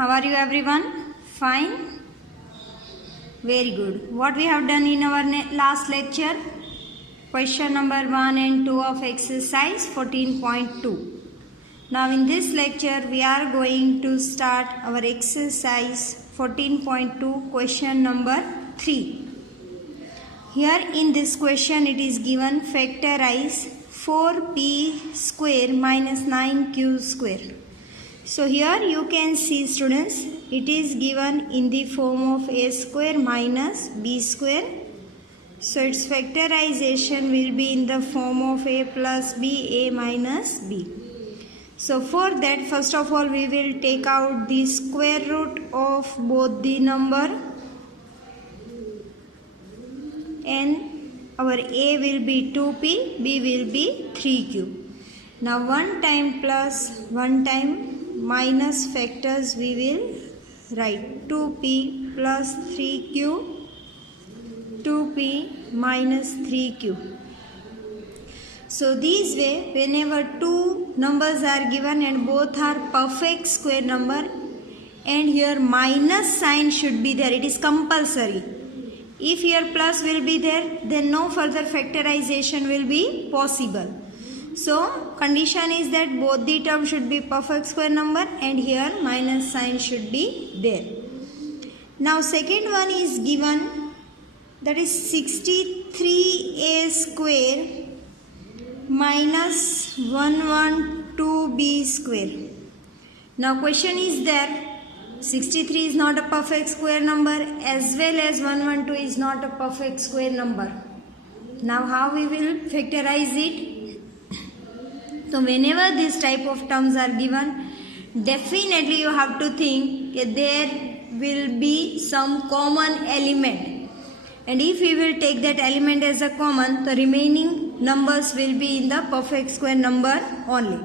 How are you everyone? Fine? Very good. What we have done in our last lecture? Question number 1 and 2 of exercise 14.2. Now in this lecture we are going to start our exercise 14.2 question number 3. Here in this question it is given factorize 4p square minus 9q square. So here you can see students, it is given in the form of a square minus b square. So its factorization will be in the form of a plus b, a minus b. So for that, first of all we will take out the square root of both the number, and our a will be 2p, b will be 3q. Now 1 time plus 1 time minus factors we will write 2p plus 3q, 2p minus 3q. So this way, whenever two numbers are given and both are perfect square number and here minus sign should be there, it is compulsory. If here plus will be there, then no further factorization will be possible. So condition is that both the terms should be perfect square number and here minus sign should be there. Now second one is given, that is 63a square minus 112b square. Now question is there, 63 is not a perfect square number as well as 112 is not a perfect square number. Now how we will factorize it? So whenever this type of terms are given, definitely you have to think that there will be some common element. And if we will take that element as a common, the remaining numbers will be in the perfect square number only.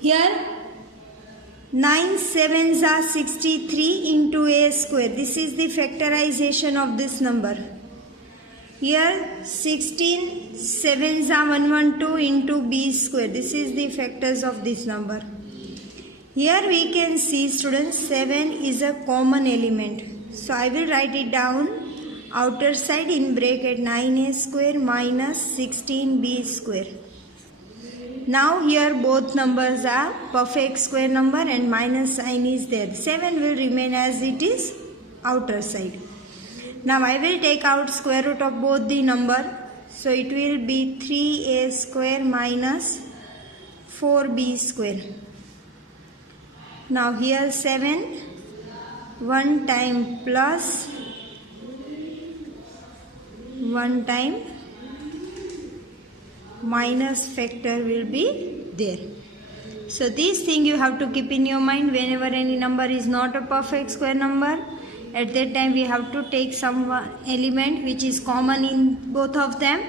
Here 9 sevens are 63 into a square. This is the factorization of this number. Here 16 sevens are 112 into b square. This is the factors of this number. Here we can see students 7 is a common element. So I will write it down. Outer side in bracket 9a square minus 16b square. Now here both numbers are perfect square number and minus sign is there. 7 will remain as it is outer side. Now I will take out square root of both the number. So it will be 3a square minus 4b square. Now here 7, 1 time plus 1 time minus factor will be there. So this thing you have to keep in your mind whenever any number is not a perfect square number. At that time we have to take some element which is common in both of them,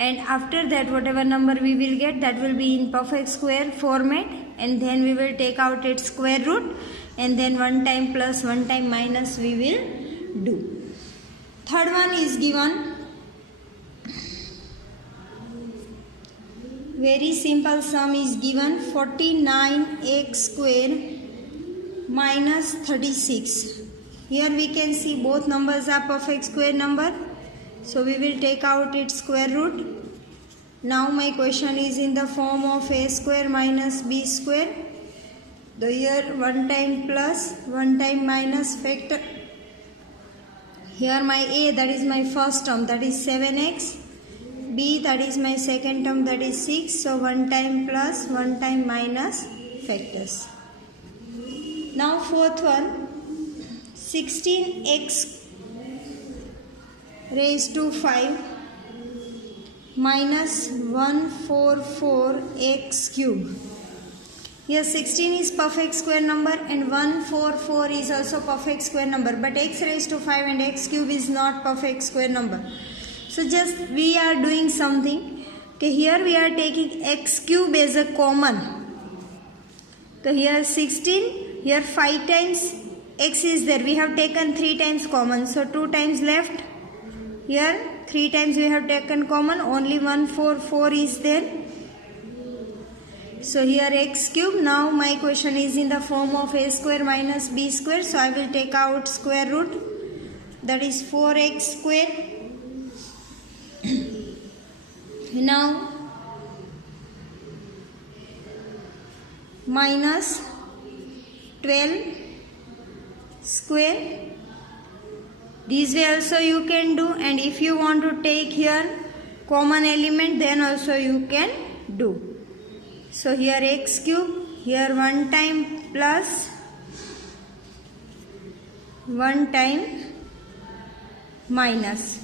and after that whatever number we will get, that will be in perfect square format, and then we will take out its square root and then 1 time plus 1 time minus we will do. Third one is given, very simple sum is given, 49x square minus 36. Here we can see both numbers are perfect square number. So we will take out its square root. Now my question is in the form of a square minus b square. The here 1 time plus 1 time minus factor. Here my a, that is my first term, that is 7x. B, that is my second term, that is 6. So 1 time plus 1 time minus factors. Now fourth one, 16x raised to 5 minus 144x cube. Here 16 is perfect square number and 144 is also perfect square number, but x raised to 5 and x cube is not perfect square number. So just we are doing something. Okay, here we are taking x cube as a common. So here 16, here 5 times x is there. We have taken 3 times common. So 2 times left. Here 3 times we have taken common. Only 144 is there. So here x cube. Now my question is in the form of a square minus b square. So I will take out square root. That is 4x square. Now minus 12 square. This way also you can do, and if you want to take here common element, then also you can do. So here x cube, here 1 time plus 1 time minus.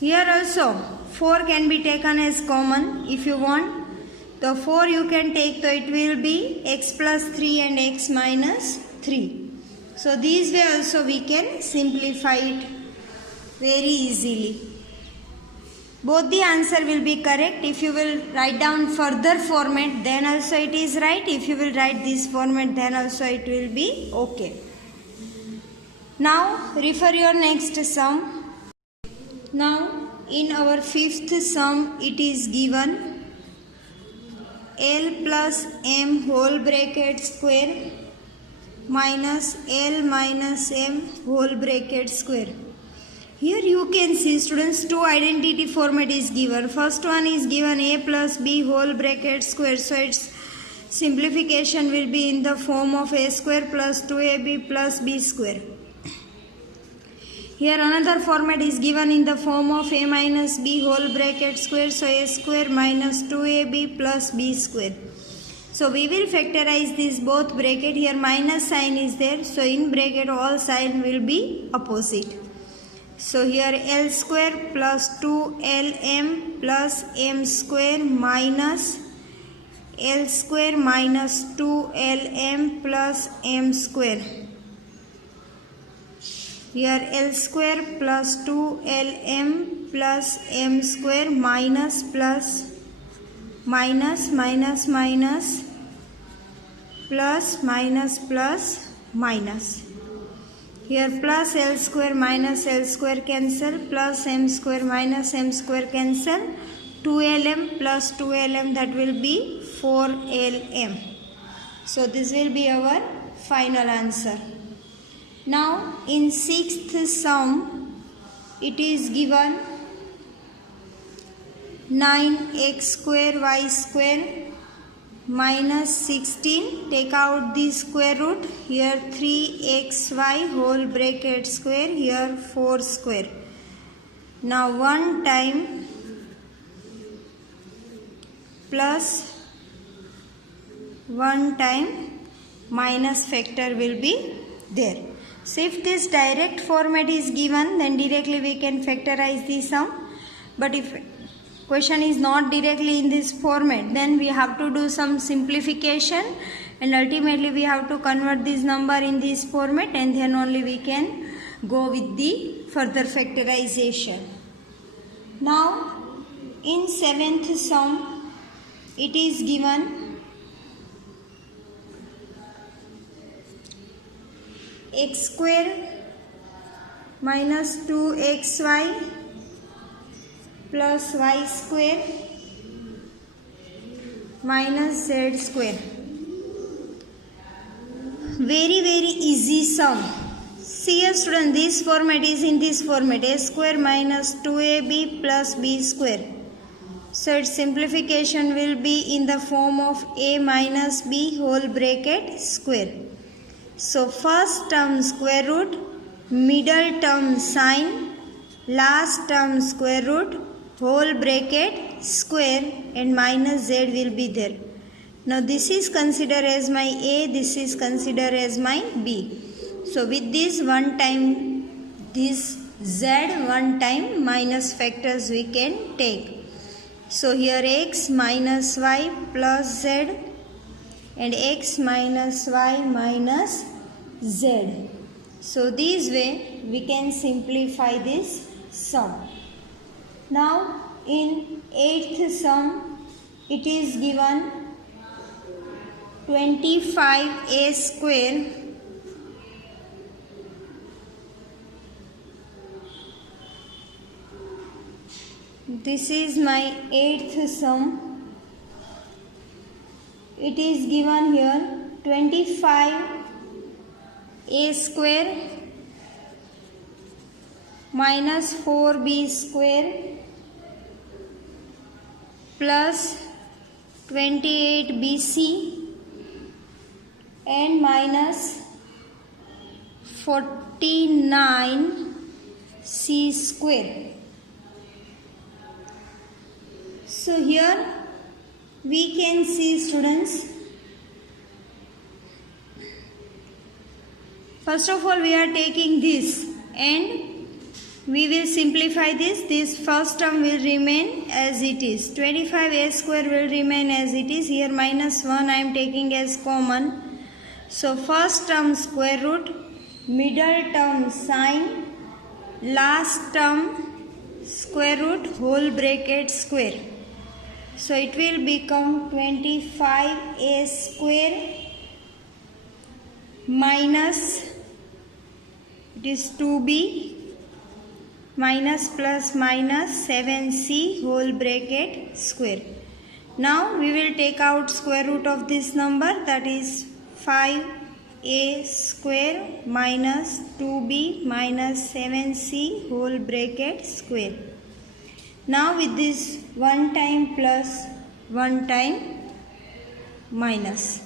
Here also 4 can be taken as common if you want. The 4 you can take, so it will be x plus 3 and x minus 3. So this way also we can simplify it very easily. Both the answer will be correct. If you will write down further format, then also it is right. If you will write this format, then also it will be okay. Now refer your next sum. Now in our fifth sum, it is given L plus m whole bracket square minus L minus m whole bracket square. Here you can see, students, two identity format is given. First one is given a plus b whole bracket square. So its simplification will be in the form of a square plus 2ab plus b square. Here another format is given in the form of a minus b whole bracket square. So a square minus 2ab plus b square. So we will factorize this both bracket. Here minus sign is there. So in bracket all sign will be opposite. So here L square plus 2LM plus M square minus L square minus 2LM plus M square. Here L square plus 2LM plus M square minus plus minus minus minus plus minus plus minus. Here plus L square minus L square cancel, plus M square minus M square cancel, 2LM plus 2LM, that will be 4LM. So this will be our final answer. Now in sixth sum, it is given 9x square y square minus 16, take out the square root, here 3xy whole bracket square, here 4 square. Now 1 time plus 1 time minus factor will be there. So if this direct format is given, then directly we can factorize the sum. But if question is not directly in this format, then we have to do some simplification, and ultimately we have to convert this number in this format, and then only we can go with the further factorization. Now in seventh sum, it is given x square minus 2xy plus y square minus z square. Very easy sum. See here, student, this format is in this format, a square minus 2ab plus b square. So its simplification will be in the form of a minus b whole bracket square. So first term square root, middle term sine, last term square root, whole bracket square, and minus z will be there. Now this is considered as my a, this is considered as my b. So with this 1 time this z, 1 time minus factors we can take. So here x minus y plus z and x minus y minus z. So this way we can simplify this sum. Now in eighth sum, it is given 25a square this is my eighth sum. it is given here 25a square minus 4b square plus 28bc and minus 49c square. So here we can see, students, first of all we are taking this and we will simplify this. This first term will remain as it is. 25a square will remain as it is. Here minus 1 I am taking as common. So first term square root, middle term sine, last term square root, whole bracket square. So it will become 25a square minus, it is 2b, minus plus minus 7c whole bracket square. Now we will take out square root of this number, that is 5a square minus 2b minus 7c whole bracket square. Now with this one time plus one time minus.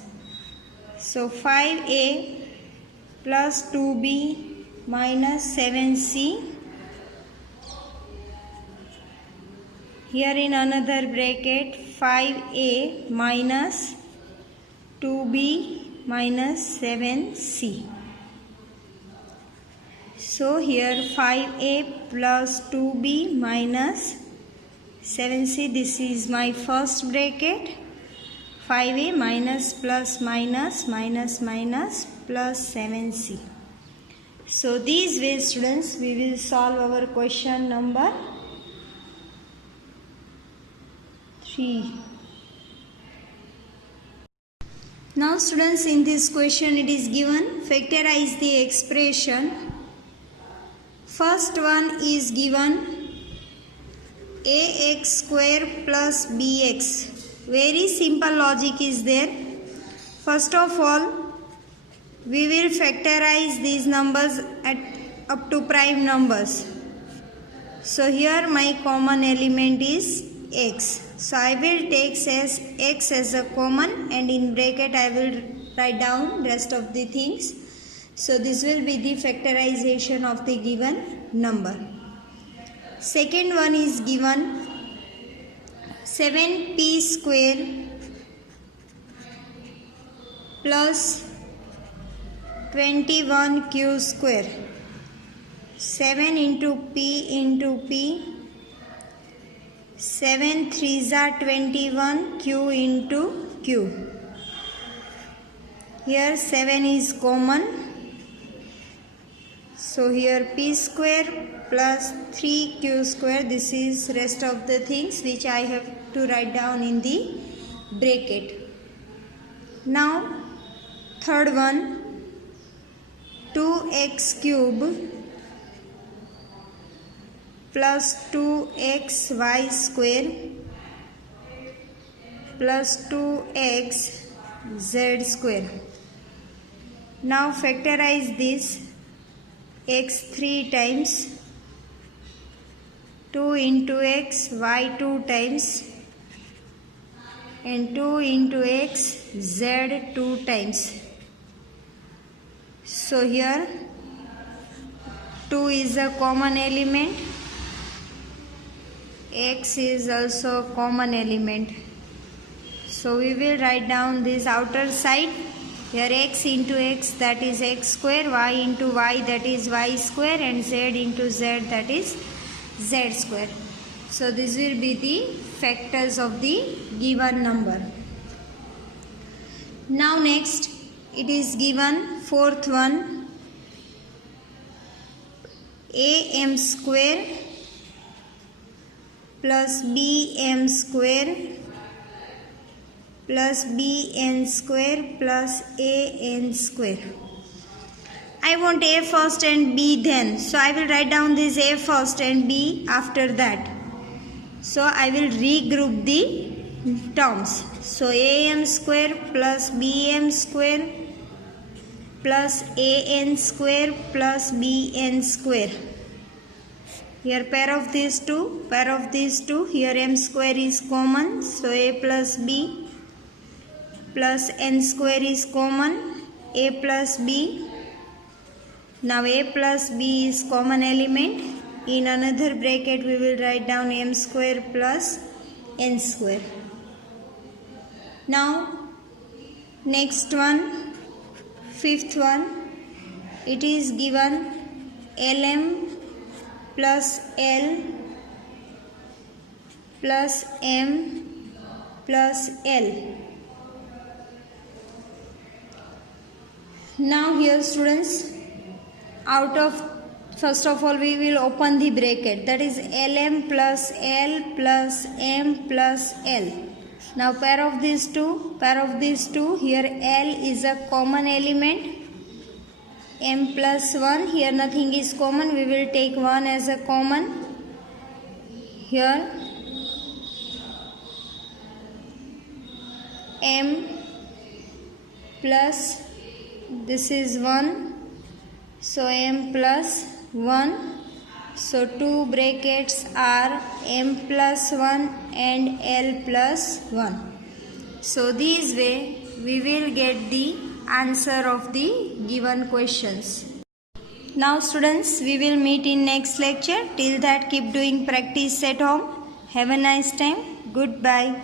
So 5a plus 2b minus 7c. Here in another bracket 5a minus 2b minus 7c. So here 5a plus 2b minus 7c, this is my first bracket. 5a minus plus minus minus minus plus 7c. So these ways, students, we will solve our question number 3. Now students, in this question it is given factorize the expression. First one is given ax square plus bx. Very simple logic is there. First of all, we will factorize these numbers up to prime numbers. So here my common element is x. So I will take x as a common and in bracket I will write down rest of the things. So this will be the factorization of the given number. Second one is given 7p square plus 21q square. 7 into p into p. 7 3s are 21, q into q. Here 7 is common. So here p square plus 3q square, this is rest of the things which I have to write down in the bracket. Now third one, 2x cube plus 2xy square plus 2xz square. Now factorize this. X 3 times, 2 into x, y 2 times, and 2 into x, z 2 times. So here 2 is a common element, x is also a common element. So we will write down this outer side. Here x into x, that is x square, y into y, that is y square, and z into z, that is z square. So this will be the factors of the given number. Now next it is given fourth one, am square plus bm square plus bn square plus an square. I want a first and b then. So I will write down this a first and b after that. So I will regroup the terms. So am square plus bm square plus an square plus bn square. Here pair of these two, here m square is common, so a plus b plus n square is common, a plus b. Now a plus b is common element. In another bracket we will write down m square plus n square. Now next one, fifth one, it is given lm plus l plus m plus l. Now here students, out of first of all we will open the bracket, that is lm plus l plus m plus l. Now pair of these two, here l is a common element, m plus 1, here nothing is common, we will take 1 as a common. Here m plus, this is 1, so m plus 1, so two brackets are m plus 1 and l plus 1. So this way we will get the answer of the given questions. Now students, we will meet in next lecture. Till that, keep doing practice at home. Have a nice time. Goodbye.